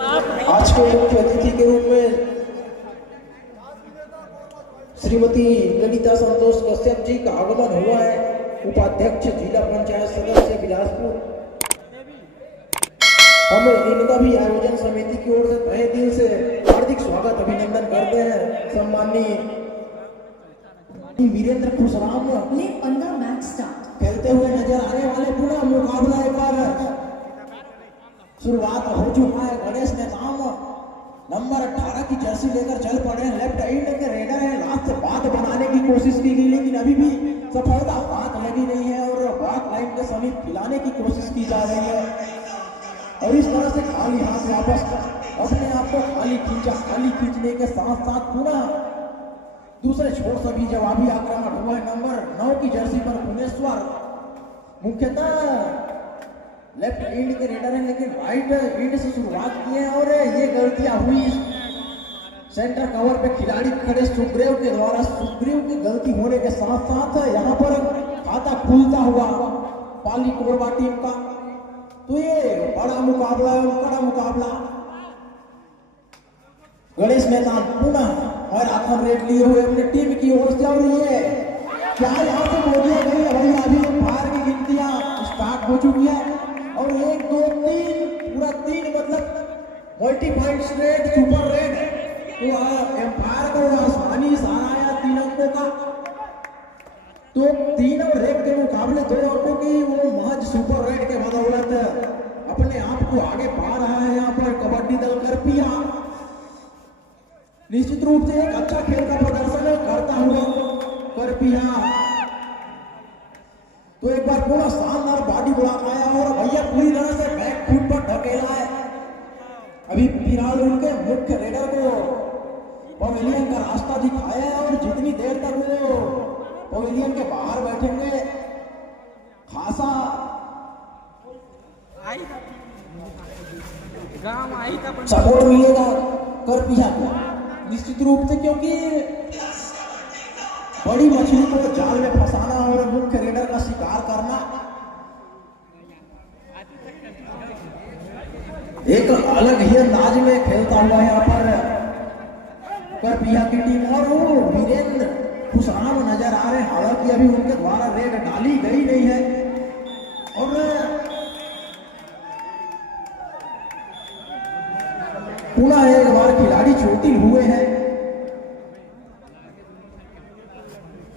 आज के मुख्य अतिथि के रूप में श्रीमती ललिता संतोष कश्यप जी का आगमन हुआ है। उपाध्यक्ष जिला पंचायत सदस्य बिलासपुर। हम इनका भी आयोजन समिति की ओर से तहे दिल से हार्दिक स्वागत अभिनंदन करते हैं। सम्माननीय वीरेंद्र खुशराम 15 मैच स्टार्ट खेलते हुए नजर आने वाले। पूरा मुकाबला एक बार शुरुआत हो चुका है। गणेश ने नाम नंबर 18 की जर्सी लेकर चल पड़े हैं। लेफ्ट एंड के रेडर है। लास्ट से बात बनाने की कोशिश की गई लेकिन अभी भी सफलता हाथ लगी नहीं है और बैक लाइन के समीप खिलाने की कोशिश की जा रही है और इस तरह से खाली हाथ वापस अपने आप को खाली खींचने के साथ साथ पूरा दूसरे छोर से भी जवाबी आक्रमण हुआ है। नंबर 9 की जर्सी पर भुवनेश्वर मुख्यतः लेफ्ट एंड के रेडर है लेकिन राइट एंड से शुरुआत की है और ये गलतियां हुई सेंटर कवर पे खिलाड़ी खड़े सुग्रीव के द्वारा। सुग्रीव की गलती होने के साथ साथ यहाँ पर खाता खुलता हुआ पाली कोरबा टीम का। तो ये बड़ा मुकाबला है, बड़ा मुकाबला। गणेश मैदान पुनः और आखिर रेड लिए हुए अपनी टीम की ओर से और ये क्या यहाँ से बोलिए गई है भैया। अभी फायर की गिनतियां स्टार्ट हो चुकी है और 1 2 3 पूरा 3 मतलब मल्टीपॉइंट स्ट्रेट सुपर रेड। तो एम्पायर को आसमानी इशारा आया 3 अंकों का। तो 3 और 1 के मुकाबले 2 अंकों की वो महज सुपर रेड के बदौलत अपने आप को आगे पा रहा है। यहाँ पर कबड्डी दल करपिया निश्चित रूप से एक अच्छा खेल का प्रदर्शन करता हुआ करपिया। तो एक बार पूरा शानदार बॉडी ब्लॉक आया और भैया पूरी तरह से बैक फुट पर ढकेला है। अभी फिलहाल उनके मुख्य रेडर को पवेलियन का रास्ता दिखाया है और जितनी देर तक वो पवेलियन के बाहर बैठेंगे खासा सपोर्ट मिलेगा करपिया को निश्चित रूप से, क्योंकि बड़ी मछली को जाल में फंसाना और मुख्य रेडर का शिकार करना एक अलग ही अंदाज में खेलता हुआ यहाँ पर करपिया की टीम और वो वीरेंद्र खुशराम नजर आ रहे हैं। हालांकि अभी उनके द्वारा रेड डाली गई नहीं है और पुनः एक बार खिलाड़ी चोटिल हुए हैं।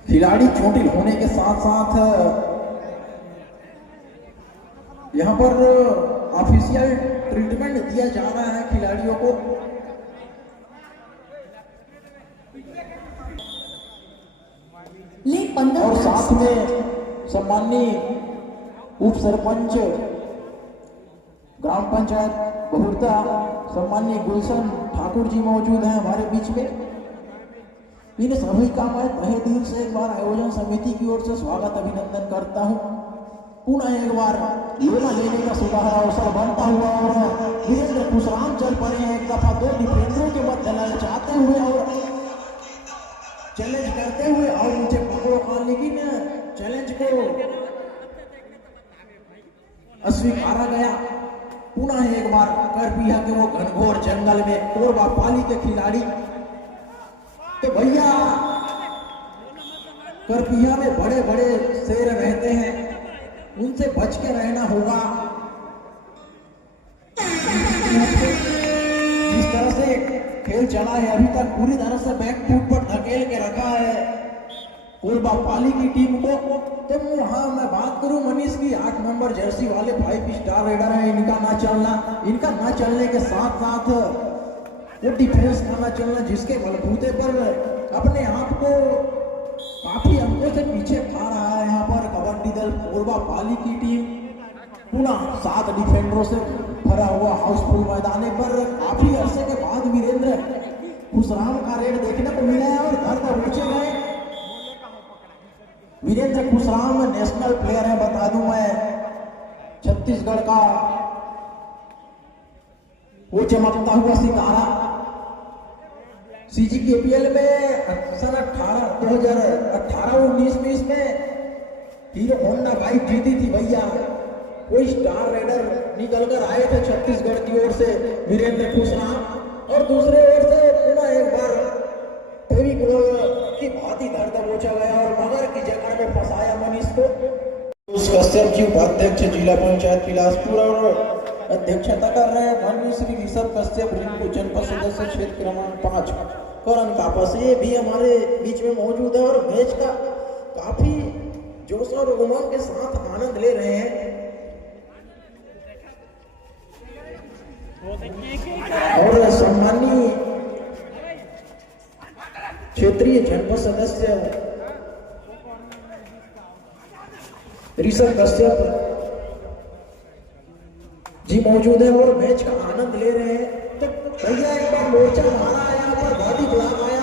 खिलाड़ी चोटिल होने के साथ साथ यहां पर ऑफिशियल ट्रीटमेंट दिया जा रहा है खिलाड़ियों को। और साथ में सम्माननीय उप सरपंच ग्राम पंचायत बहुरता सम्माननीय गुलशन ठाकुर जी मौजूद हैं हमारे बीच में। इन सभी का मैं तहे दिल से एक बार आयोजन समिति की ओर से स्वागत अभिनंदन करता हूं। पुनः एक बार लोना लेने का सुनहरा अवसर बनता हुआ और वीरेंद्र खुशराम चल पड़े हैं। एक दफा 2 डिफेंडरों के मध्य ललचाते हुए और चैलेंज करते हुए और मुझे पकड़ो का, लेकिन चैलेंज को अस्वीकारा गया। पुनः एक बार करपिया के वो घनघोर जंगल में कोरबा पाली के खिलाड़ी। तो भैया करपिया में बड़े बड़े शेर रहते हैं, उनसे बच के रहना होगा। जिस तरह से खेल चला है अभी तक पूरी तरह से बैक फुट पर धकेल के रखा है कोरबा पाली की टीम को। तो हाँ मैं बात करूं मनीष की 8 नंबर जर्सी वाले 5 स्टार रेडर है। इनका ना चलने के साथ साथ वो डिफेंस का ना चलना जिसके बलबूते पर अपने आप को काफी अंकों से पीछे खा रहा है यहाँ पर कबड्डी दल कोरबा पाली की टीम। पुनः 7 डिफेंडरों से भरा हुआ हाउसफुल मैदान पर काफी अरसे के बाद वीरेंद्र खुशराम का रेड देखने को मिला है और घर पर पहुंचे गए। वीरेंद्र खुशराम नेशनल प्लेयर है, बता दूं मैं, छत्तीसगढ़ का वो चमकता हुआ सितारा। CGKPL में सन 2018-19 में इसमें हीरो होंडा बाइक जीती थी भैया। कोई स्टार रेडर निकल कर आए थे छत्तीसगढ़ की ओर से वीरेंद्र खुशराम, और दूसरे ओर से पुनः एक बार फेविकोल की भांति धर दबोचा गया और मगर की जकड़ में फंसाया मनीष को। उस कश्यप जी उपाध्यक्ष जिला पंचायत बिलासपुर और अध्यक्षता कर रहे हैं माननीय श्री ऋषभ कश्यप, रिंकू जनपद सदस्य क्षेत्र क्रमांक 5 करण कापस, ये भी हमारे बीच में मौजूद है और मैच का काफी जोश और उमंग के साथ आनंद ले रहे हैं। और सम्मानीय क्षेत्रीय जनपद सदस्य ऋषभ कश्यप जी मौजूद है और मैच का आनंद ले रहे हैं। तो भैया एक बार मोर्चा मारा, यहाँ पर बॉडी ब्लॉक आया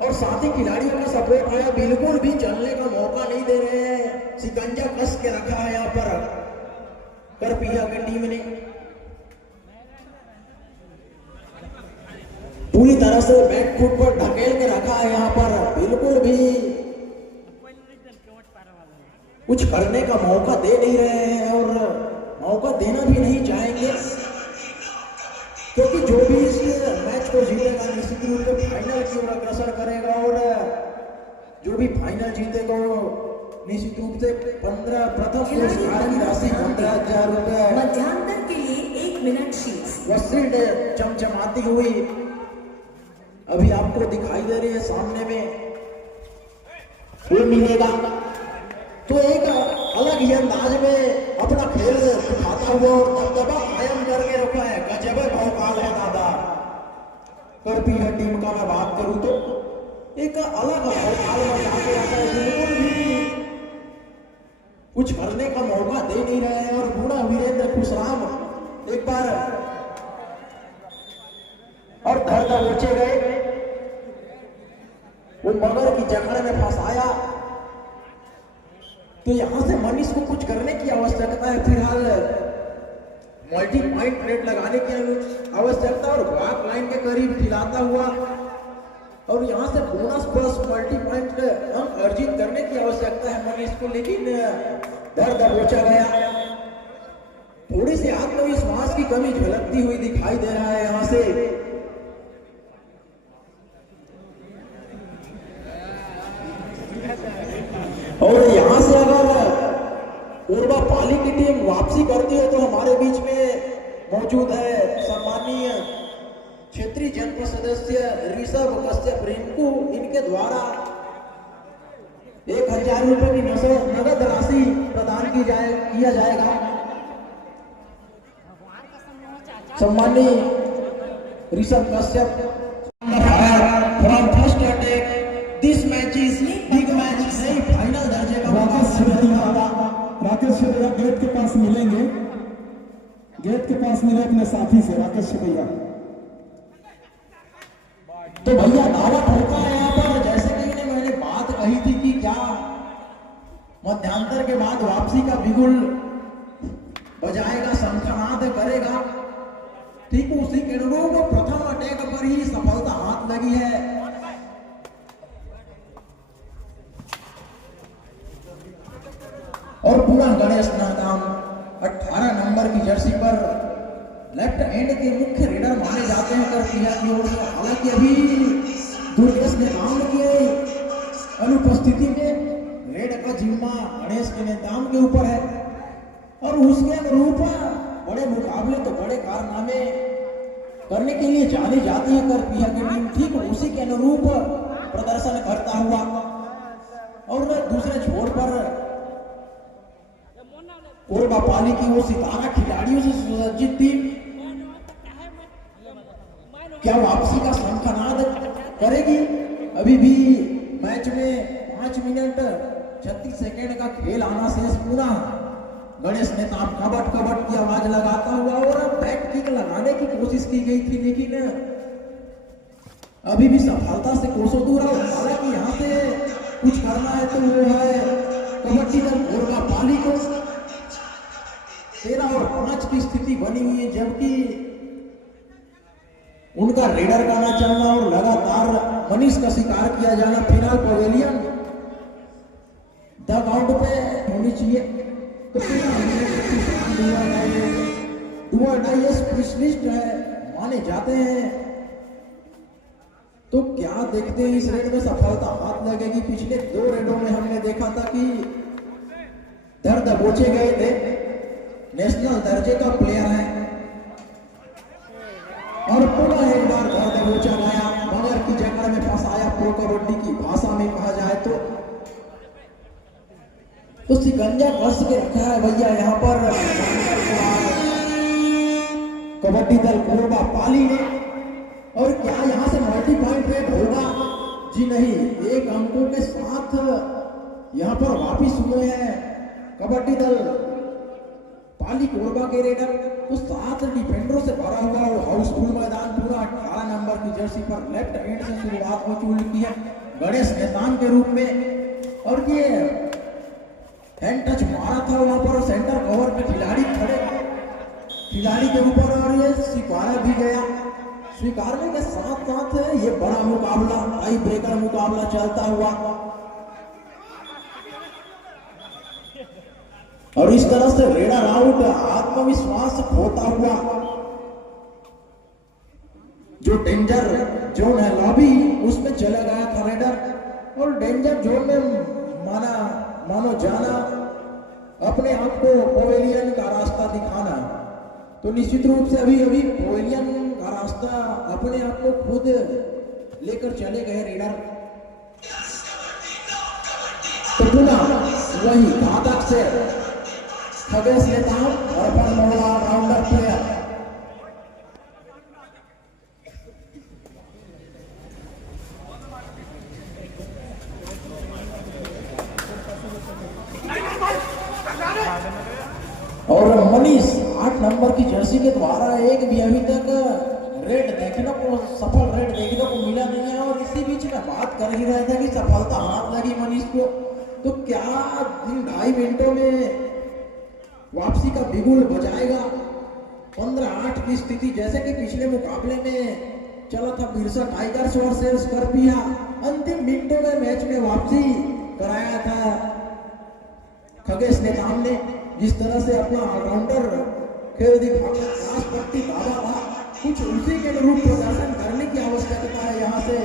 और साथ ही खिलाड़ियों का सपोर्ट आया, बिल्कुल भी चलने का मौका नहीं दे रहे हैं, शिकंजा कस के रखा है यहाँ पर करपिया की टीम ने। पूरी तरह से बैक फुट पर ढकेल के रखा है यहाँ पर, बिल्कुल भी कुछ करने का मौका दे नहीं रहे हैं और मौका देना भी नहीं चाहेंगे, क्योंकि जो भी इस मैच को जीतेगा निश्चित रूप से फाइनल की ओर अग्रसर करेगा और जो भी फाइनल जीतेगा निश्चित रूप से प्रथम पुरस्कार की राशि 15,000 रुपए मध्यांतर के लिए 1 मिनट शीश वसील चमचमाती हुई अभी आपको दिखाई दे रही है सामने में, वो मिलेगा। तो एक अलग ही अंदाज में अपना खेल दिखाता हुआ और दबदबा कायम करके रखा है, गजब भौकाल है दादा। करपिया टीम का मैं बात करूं तो एक अलग भौकाल में जाके आता है, बिल्कुल भी कुछ करने का मौका दे नहीं रहे हैं। और बूढ़ा वीरेंद्र खुशराम एक बार और धर दबोचे गए, वो मगर की जकड़ में फंसाया। तो यहां से मनीष को कुछ करने की आवश्यकता है, फिलहाल मल्टी पॉइंट रेट लगाने की आवश्यकता और बैक लाइन के करीब खिलाता हुआ और यहां से बोनस प्लस मल्टी पॉइंट अंक अर्जित करने की आवश्यकता है मनीष को, लेकिन धर दबोचा गया। थोड़ी सी आत्मविश्वास की कमी झलकती हुई दिखाई दे रहा है यहां से। और यहां से अगर पूर्वा पाली की टीम वापसी करती है तो हमारे बीच में मौजूद है सम्मानीय क्षेत्रीय जनपद सदस्य ऋषभ कश्यप रिंकू, इनके द्वारा 1,000 रुपए की नगद राशि प्रदान किया जाएगा। सम्मानीय Rishabh Kashyap from first attack, this match is big match, नहीं फाइनल दर्जे का राकेश भैया गेट के पास मिलेंगे, गेट के पास मिले अपने साथी से राकेश भैया। तो भैया दावत होता है यहाँ पर, जैसे कि मैंने बात कही थी कि क्या मध्यांतर के बाद वापसी का बिगुल बजाएगा, शंखनाद करेगा, ठीक उसी के अनुरूप प्रथम अटैक पर ही सफलता हाथ लगी है। और पूरा गणेश नाम 18 नंबर की जर्सी पर लेफ्ट एंड के मुख्य रेडर माने जाते हैं करपिया की ओर से। हालांकि अभी दुर्गेश ने काम किए अनुपस्थिति में रेड का जिम्मा गणेश के नेताम के ऊपर है और उसके अनुरूप बड़े मुकाबले तो बड़े कारनामे करने के लिए जानी जाती है करपिया की टीम, ठीक उसी के अनुरूप प्रदर्शन करता हुआ। और दूसरे छोर पर कोरबा पाली की वो सितारा खिलाड़ियों से सुसज्जित टीम क्या वापसी का शंखनाद करेगी? अभी भी मैच में 5 मिनट 36 सेकेंड का खेल आना शेष। पुनः गणेश नेताम कबट कबट की आवाज लगाता हुआ और बैक किक लगाने की कोशिश की गई थी, लेकिन अभी भी सफलता से कोसों दूर है। हालांकि यहाँ से कुछ करना है तो वो है कबड्डी दल कोरबा पाली को 13 और 5 की स्थिति बनी हुई है, जबकि उनका रेडर का ना चलना और लगातार मनीष का शिकार किया जाना। फिलहाल पवेलियन द ग्राउंड पे होनी चाहिए तो ये स्पेशलिस्ट है माने जाते हैं। तो क्या देखते हैं इस रेड में सफलता हाथ लगेगी? पिछले 2 रेडों में हमने देखा था कि दर्द बोचे गए थे, नेशनल दर्जे का प्लेयर है और पुनः एक बार दर्द बोचा गया, मगर की जकड़ में फंसाया। प्रो कबड्डी की भाषा में कहा जाए तो सिकंजा कस के रखा है भैया यहाँ पर कबड्डी दल कोरबा पाली ने। और क्या यहाँ से मल्टी पॉइंट रेट होगा? जी नहीं, 1 अंकों के साथ यहाँ पर वापिस हुए हैं कबड्डी दल पाली कोरबा के रेडर। तो 7 डिफेंडरों से भरा हुआ वो हाउसफुल मैदान पूरा 18 नंबर की जर्सी पर लेफ्ट एंड से शुरुआत हो चुकी है गणेश नेतान के रूप में। और ये हैंड टच मारा था वहां पर सेंटर कवर पे खिलाड़ी खड़े, खिलाड़ी के ऊपर, और ये स्वीकारा भी गया। स्वीकारने के साथ साथ ये बड़ा मुकाबला, टाई ब्रेकर मुकाबला चलता हुआ और इस तरह से रेडर आउट आत्मविश्वास खोता हुआ जो डेंजर जोन है लॉबी उसमें चला गया था रेडर। और डेंजर जोन में मानो जाना, अपने आप को पवेलियन का रास्ता दिखाना। तो निश्चित रूप से अभी पवेलियन का रास्ता अपने आप को खुद लेकर चले गए रेडर। तो पुनः वही घातक से खगेश नेताम और अपन मोहला राउंडर प्लेयर और मनीष 8 नंबर की जर्सी के द्वारा एक भी अभी तक रेड देखने को, सफल रेड देखने को मिला नहीं है। और इसी बीच में बात कर ही रहे थे कि सफलता हाथ लगी मनीष को। तो क्या इन 2.5 मिनटों में वापसी का बिगुल बजाएगा? 15-8 की स्थिति जैसे कि पिछले मुकाबले में चला था बिरसा टाइगर्स वर्सेस करपिया। अंतिम मिनटों में मैच में वापसी कराया था खगेश नेताम ने। जिस तरह से अपना ऑलराउंडर खेल दिखाकर राष्ट्रपति दावा था, कुछ उसी के अनुरूप प्रदर्शन करने की आवश्यकता है यहाँ से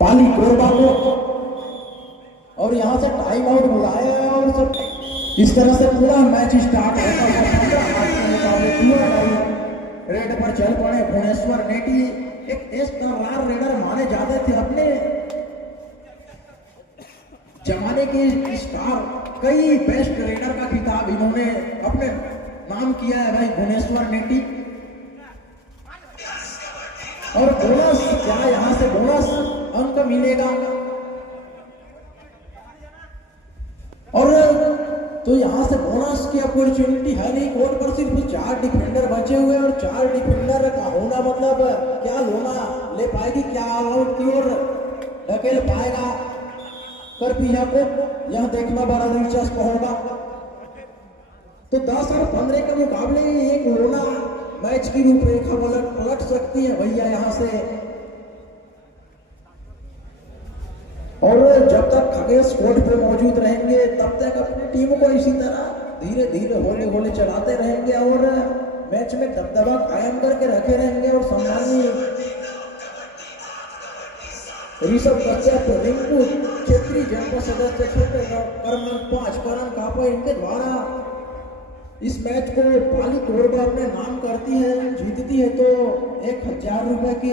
पाली कोरबा को। और यहाँ से टाइम आउट बुलाया है और सब इस तरह से पूरा मैच स्टार्ट होता हुआ 15 के मुकाबले रेड पर चल पड़े भुवनेश्वर नेटी। एक टेस्टदार रेडर माने जाते थे, अपने जमाने के स्टार, कई बेस्ट रेडर का खिताब इन्होंने अपने नाम किया है भाई भुवनेश्वर नेटी। और बोनस क्या यहाँ से बोनस अंक मिलेगा? और तो यहाँ से बोनस की अपॉर्चुनिटी है नहीं। कोर्ट पर सिर्फ 4 डिफेंडर बचे हुए और 4 डिफेंडर का होना मतलब क्या लोना ले पाएगी, क्या आउट की ओर धकेल पाएगा करपिया को, यह देखना बड़ा दिलचस्प होगा। तो 10 और 15 के मुकाबले एक लोना मैच की रूपरेखा पलट सकती है भैया यहाँ से। और जब तक खगेश कोर्ट पे मौजूद रहेंगे तब तक अपनी टीम को इसी तरह धीरे धीरे होले चलाते रहेंगे और मैच में दबदबा कायम करके रखे रहेंगे। और सम्मानीय ऋषभ कश्यप, रिंकू क्षेत्रीय जनपद सदस्य क्षेत्र क्रमांक 5 करण कापा, इनके द्वारा इस मैच को पाली कोरबा अपने नाम करती है, जीतती है तो 1000 रुपए की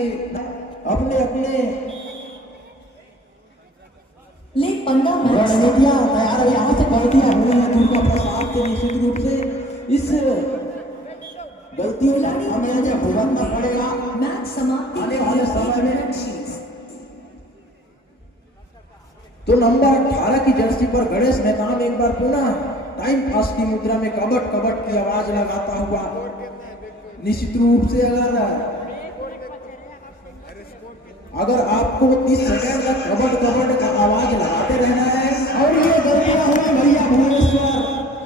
अपने लीग 15 मैच रणनीतियां तैयार है। यहाँ से गलतियां हुई हैं दुर्गा प्रसाद के निश्चित रूप से इस गलतियों का खामियाजा भुगतना पड़ेगा मैच समाप्ति आने वाले समय में। तो नंबर 18 की जर्सी पर गणेश नेताम एक बार पुनः टाइम पास की मुद्रा में कबट कबट की आवाज लगाता हुआ, निश्चित रूप से अगर आपको 30 सेकंड तक कबट कबट का आवाज लगाते रहना है। और ये गलतियां हुई भैया भुवनेश्वर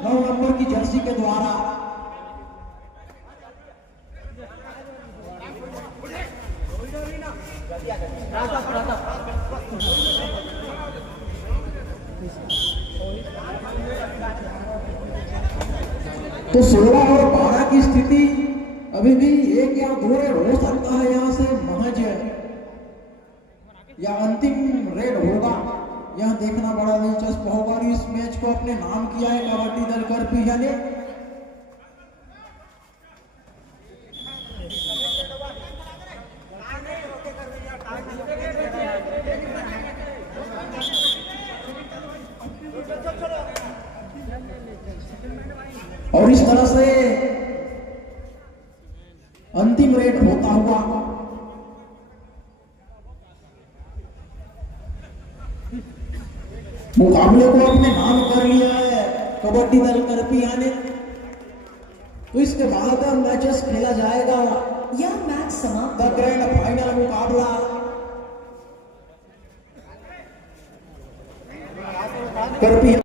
9 नंबर की जर्सी के द्वारा। तो 16 और 12 की स्थिति अभी भी 1 या 2 रेड हो सकता है यहाँ से महज, या अंतिम रेड होगा, यह देखना बड़ा दिलचस्प होगा। और इस मैच को अपने नाम किया है कबड्डी दल करपिया ने। और इस तरह से अंतिम रेड होता हुआ मुकाबले को अपने नाम कर लिया है कबड्डी दल करपिया ने। तो इसके बाद मैचेस खेला जाएगा। यह मैच समाप्त द ग्रैंड फाइनल मुकाबला करपिया